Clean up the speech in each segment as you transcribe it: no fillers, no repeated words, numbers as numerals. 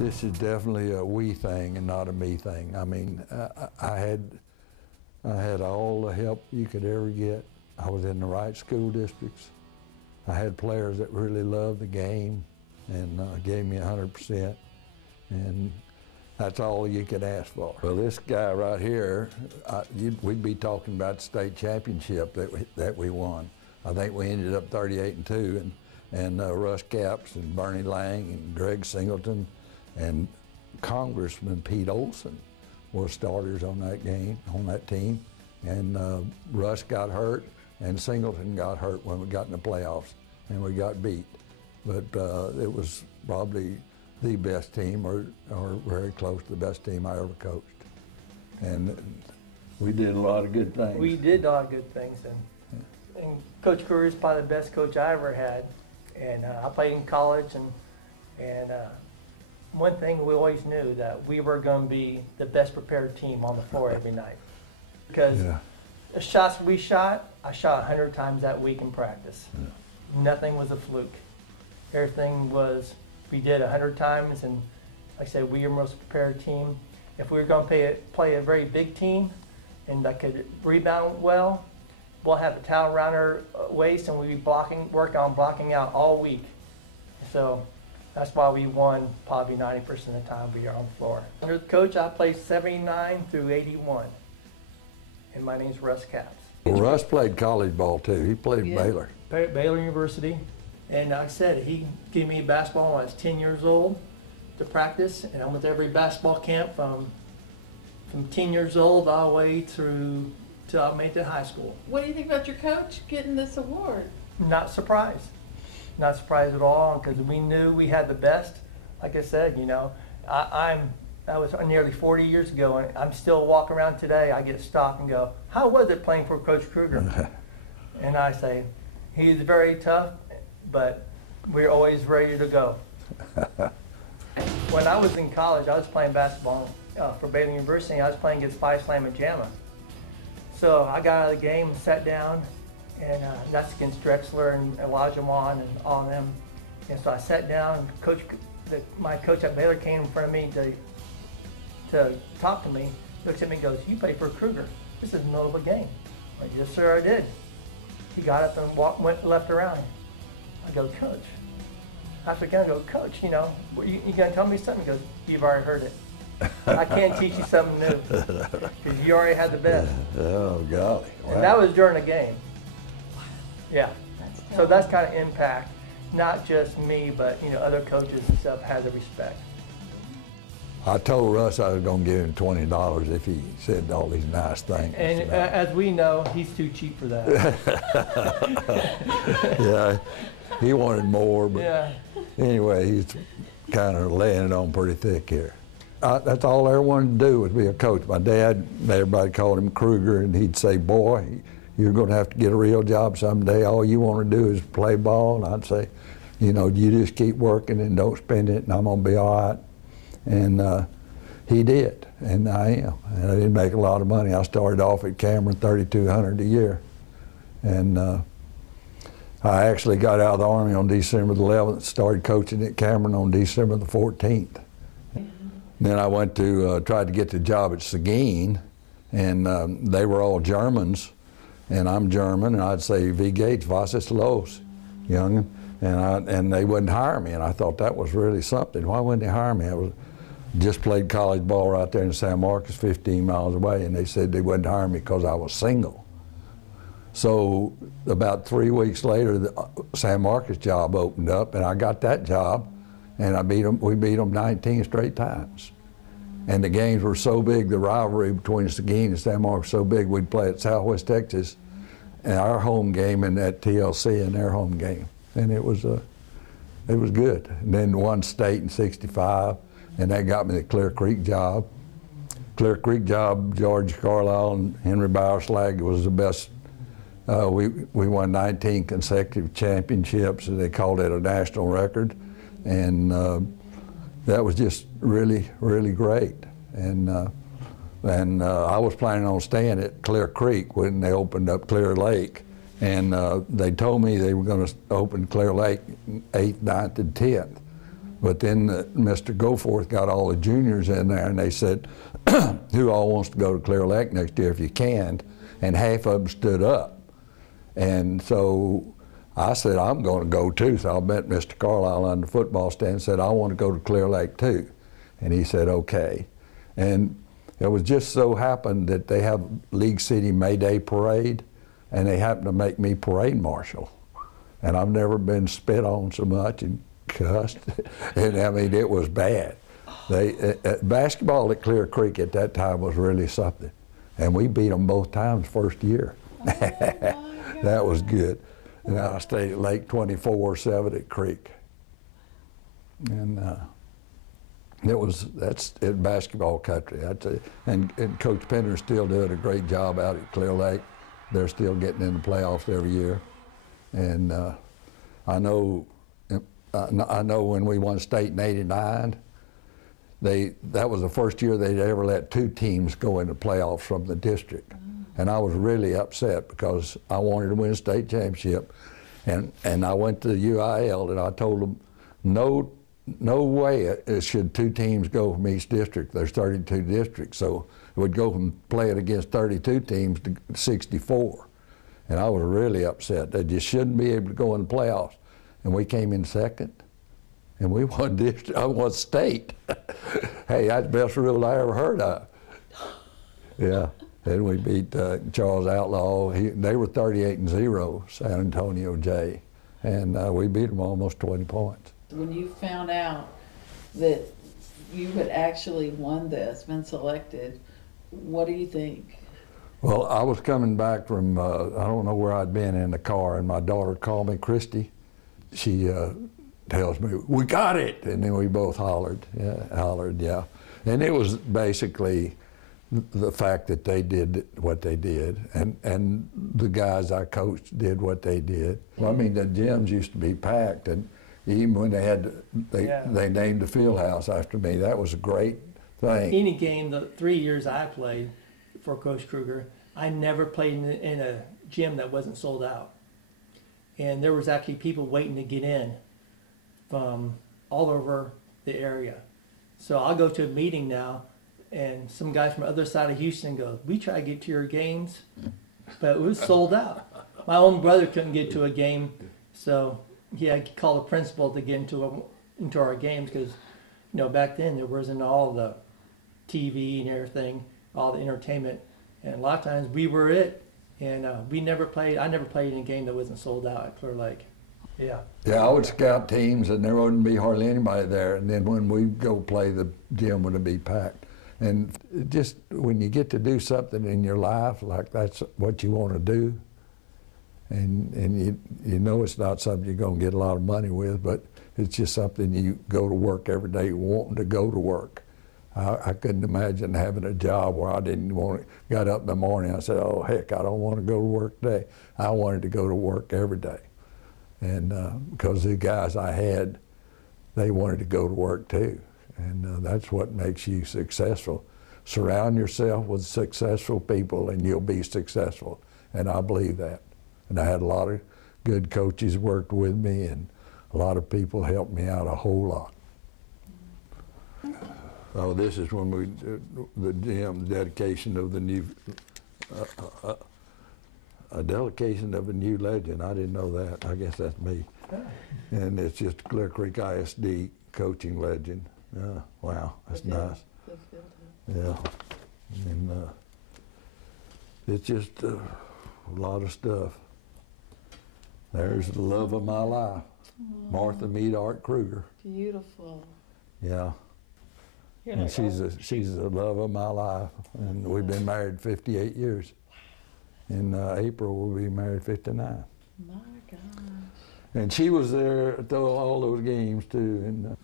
This is definitely a we thing and not a me thing. I mean, I had all the help you could ever get. I was in the right school districts. I had players that really loved the game and gave me 100%, and that's all you could ask for. Well, this guy right here, we'd be talking about the state championship that we won. I think we ended up 38-2, and Russ Capps and Bernie Lang and Greg Singleton and Congressman Pete Olson were starters on that game, on that team. And Russ got hurt and Singleton got hurt when we got in the playoffs and we got beat. But it was probably the best team or very close to the best team I ever coached. And we did a lot of good things. We did a lot of good things. And Coach Kruger is probably the best coach I ever had. And I played in college, and one thing we always knew that we were going to be the best prepared team on the floor every night. Because the shots we shot, I shot 100 times that week in practice. Yeah. Nothing was a fluke. Everything was, we did 100 times, and like I said, we were the most prepared team. If we were going to play a very big team and that could rebound well, we'll have a towel around our waist, and we'd be work on blocking out all week. So that's why we won probably 90% of the time we were on the floor. Under the coach, I played 79 through 81, and my name's Russ Capps. Well, Russ played college ball too. He played at Baylor. Baylor University, and like I said, he gave me basketball when I was 10 years old to practice, and I went to every basketball camp from 10 years old all the way through till I made it to high school. What do you think about your coach getting this award? Not surprised. Not surprised at all, because we knew we had the best. Like I said, you know, that was nearly 40 years ago, and I'm still walking around today. I get stopped and go, "How was it playing for Coach Kruger?" And I say, "He's very tough, but we're always ready to go." When I was in college, I was playing basketball for Baylor University. I was playing against Phi Slamma Jamma. So I got out of the game, sat down, and that's against Drexler and Elijah Wan and all of them. And so I sat down, and my coach at Baylor came in front of me to talk to me. He looks at me and goes, "You play for Kruger. This is the middle of a game." I'm like, "Yes, sir, I did." He got up and went left around. I go, "Coach." After the game, I go, "Coach, you know, you going to tell me something?" He goes, "You've already heard it. I can't teach you something new because you already had the best." Oh, golly. Wow. And that was during the game. Yeah. So that's kind of impact, not just me, but you know, other coaches and stuff had the respect. I told Russ I was going to give him $20 if he said all these nice things. And as we know, he's too cheap for that. Yeah, he wanted more, but anyway, he's kind of laying it on pretty thick here. That's all I ever wanted to do was be a coach. My dad, everybody called him Kruger, and he'd say, "Boy, you're going to have to get a real job someday. All you want to do is play ball." And I'd say, "You know, you just keep working and don't spend it, and I'm going to be all right." And he did, and I am. And I didn't make a lot of money. I started off at Cameron $3,200 a year, and I actually got out of the Army on December the 11th. Started coaching at Cameron on December the 14th. Then I went to tried to get the job at Seguin, and they were all Germans, and I'm German, and I'd say, "Wie geht's, was ist los, Jungen?" And they wouldn't hire me, and I thought that was really something. Why wouldn't they hire me? I just played college ball right there in San Marcos, 15 miles away, and they said they wouldn't hire me because I was single. So about 3 weeks later, the San Marcos job opened up, and I got that job. And we beat them 19 straight times. And the games were so big, the rivalry between Seguin and San Marcos was so big, we'd play at Southwest Texas, and our home game and at TLC and their home game. And it was good. And then won state in '65, and that got me the Clear Creek job. Clear Creek job, George Carlisle and Henry Bowerslag was the best. We won 19 consecutive championships, and they called it a national record. And that was just really, really great. And I was planning on staying at Clear Creek when they opened up Clear Lake. And they told me they were going to open Clear Lake 8th, 9th, and 10th. But then Mr. Goforth got all the juniors in there, and they said, who all wants to go to Clear Lake next year if you can? And half of them stood up. And so I said, I'm going to go too. So I met Mr. Carlisle on the football stand and said, I want to go to Clear Lake too. And he said, okay. And it was just so happened that they have League City May Day Parade, and they happened to make me parade marshal. And I've never been spit on so much and cussed. And I mean, it was bad. Basketball at Clear Creek at that time was really something. And we beat them both times first year. That was good. And I stayed at Lake 24/7 at Creek. And that's in basketball country. And Coach Penner's still doing a great job out at Clear Lake. They're still getting in the playoffs every year. And I know when we won state in '89, that was the first year they'd ever let two teams go into playoffs from the district. And I was really upset because I wanted to win a state championship. And I went to the UIL and I told them, no way should two teams go from each district. There's 32 districts, so it would go from playing against 32 teams to 64. And I was really upset. They just shouldn't be able to go in the playoffs. And we came in second, and we won district. I won state. Hey, that's the best rule I ever heard of. Yeah. Then we beat Charles Outlaw. They were 38-0, San Antonio J, and we beat them almost 20 points. When you found out that you had actually won this, been selected, what do you think? Well, I was coming back from, I don't know where I'd been in the car, and my daughter called me, Christy. She tells me, we got it! And then we both hollered, yeah. And it was basically the fact that they did what they did, and the guys I coached did what they did. Well, I mean, the gyms used to be packed, and even when they named the field house after me. That was a great thing. Any game, the 3 years I played for Coach Kruger, I never played in a gym that wasn't sold out. And there was actually people waiting to get in from all over the area. So I'll go to a meeting now, and some guys from the other side of Houston go, we try to get to your games, but it was sold out. My own brother couldn't get to a game, so he had to call the principal to get into our games, because back then there wasn't all the TV and everything, all the entertainment, and a lot of times we were it, and I never played in a game that wasn't sold out at Clear Lake. Yeah, I would scout teams and there wouldn't be hardly anybody there, and then when we go play, the gym would be packed. And just when you get to do something in your life, like that's what you want to do, and you know it's not something you're going to get a lot of money with, but it's just something you go to work every day wanting to go to work. I couldn't imagine having a job where I didn't want to, got up in the morning, I said, oh heck, I don't want to go to work today. I wanted to go to work every day. And because the guys I had, they wanted to go to work too. And that's what makes you successful. Surround yourself with successful people and you'll be successful. And I believe that. And I had a lot of good coaches worked with me, and a lot of people helped me out a whole lot. Oh, this is when we, the gym, dedication of the new, a dedication of a new legend. I didn't know that. I guess that's me. And it's just Clear Creek ISD coaching legend. Wow, that's nice. Yeah, and it's just a lot of stuff. There's the love of my life, Martha Mead Art Kruger. Beautiful. Yeah, and she's the love of my life, and we've been married 58 years. In April, we'll be married 59. My gosh. And she was there at all those games too, and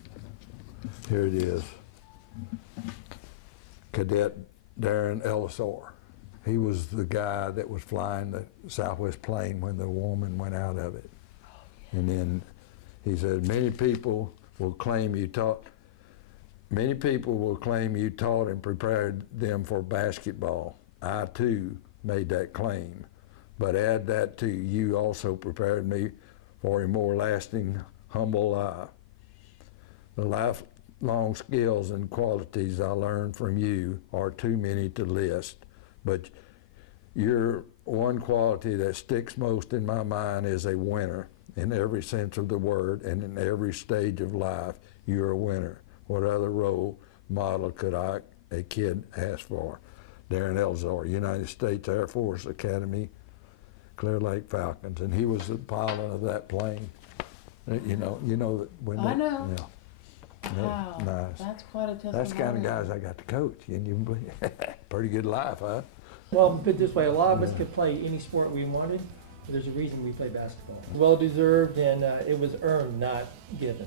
here it is. Cadet Darren Ellisor. He was the guy that was flying the Southwest plane when the woman went out of it. And then he said, many people will claim you taught and prepared them for basketball. I too made that claim, but add that to you also prepared me for a more lasting, humble life. The lifelong skills and qualities I learned from you are too many to list, but your one quality that sticks most in my mind is a winner. In every sense of the word and in every stage of life, you're a winner. What other role model could a kid ask for? Darren Elzar, United States Air Force Academy, Clear Lake Falcons, and he was the pilot of that plane. You know that when I know. Yeah. Wow, Nice. that's quite a testimony. That's the kind of guys I got to coach. And you pretty good life, huh? Well, put it this way, a lot of us could play any sport we wanted. But there's a reason we play basketball. Well deserved, and it was earned, not given.